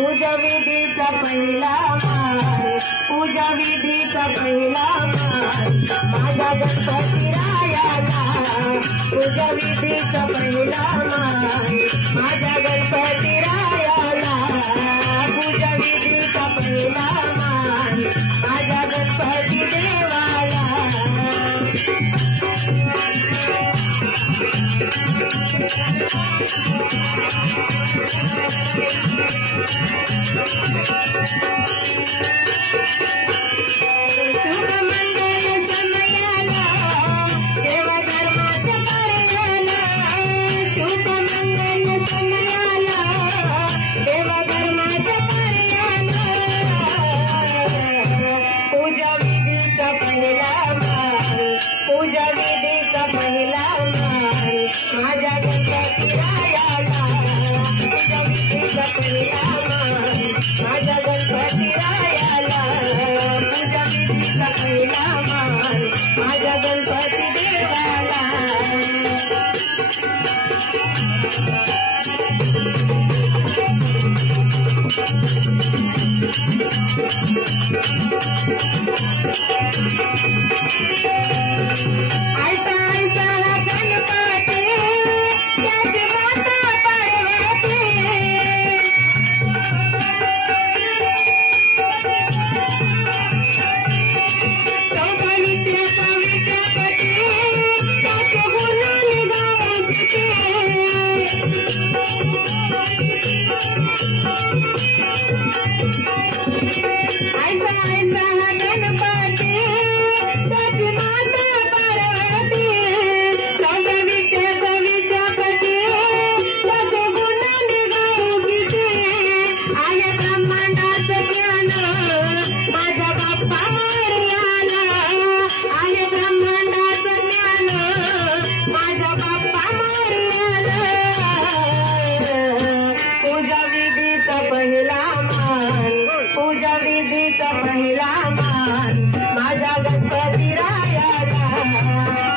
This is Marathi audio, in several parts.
पूजा विधीचा पहिला मान, पूजा विधीचा पहिला मान माझा गणपती रायाला। पूजा विधीचा पहिला मान माझ्या गणपती रायाला। पूजा विधीचा पहिला मान माझ्या गणपती देवाला। पूजा विधीचा पहिला मान माझ्या गणपती रायाला। पूजा विधीचा पहिला मान माझ्या गणपती रायाला। पूजा विधीचा पहिला मान माझ्या गणपती देवाला। पूजा विधीचा पहिला मान माझ्या गणपती रायाला।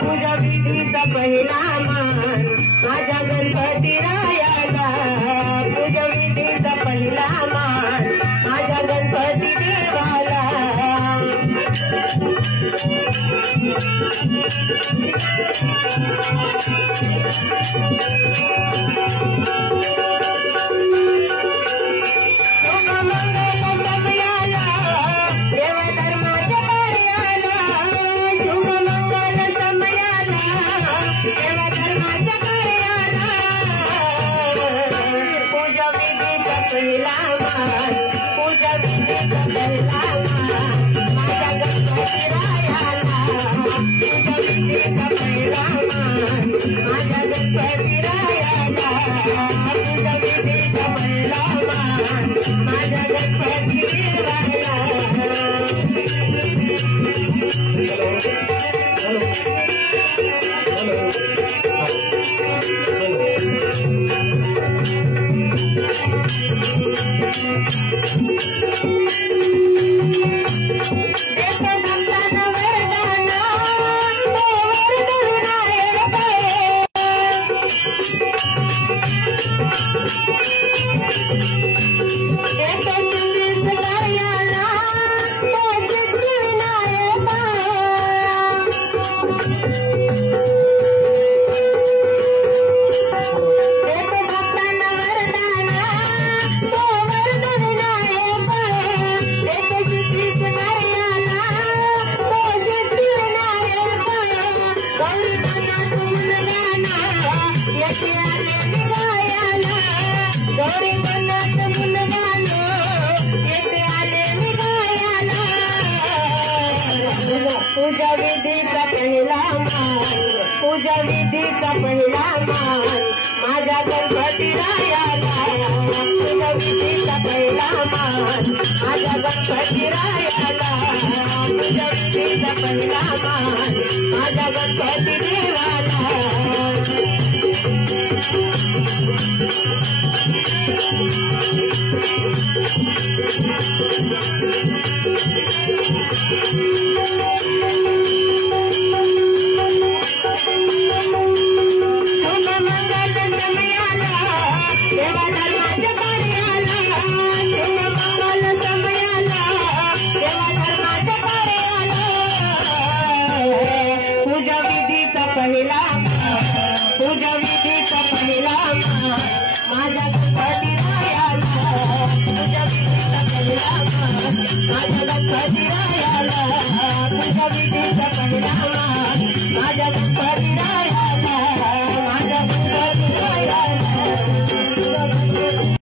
पूजा विधीचा पहिला मान माझ्या गणपती रायाला। पूजा विधीचा पहिला मान माझ्या गणपती देवाला। पहिला मान पूजा विधीचा पहिला मान माझ्या गणपती रायाला। पूजा विधीचा पहिला मान माझ्या गणपती रायाला। पूजा विधीचा पहिला मान माझ्या गणपती देवाला। पूजा विधीचा पहिला मान, पूजा विधीचा पहिला मान माझ्या माझ्या गणपती रायाला तुझ्या विधीचा पहिला मान माझ्या गणपती रायाला तुझ्या विधीचा पहिला मान माझ्या गणपती देवाला देवा धर्माच्या कार्याला शुभ मंगल समयाला देवा धर्माच्या कार्याला तुझ्या विधीचा पहिला तुझ्या विधीचा पहिला माझ्या गणपती रायाला तुझ्या विधीचा पहिला माझ्या गणपती रायाला तुझ्या विधीचा पहिला माझ्या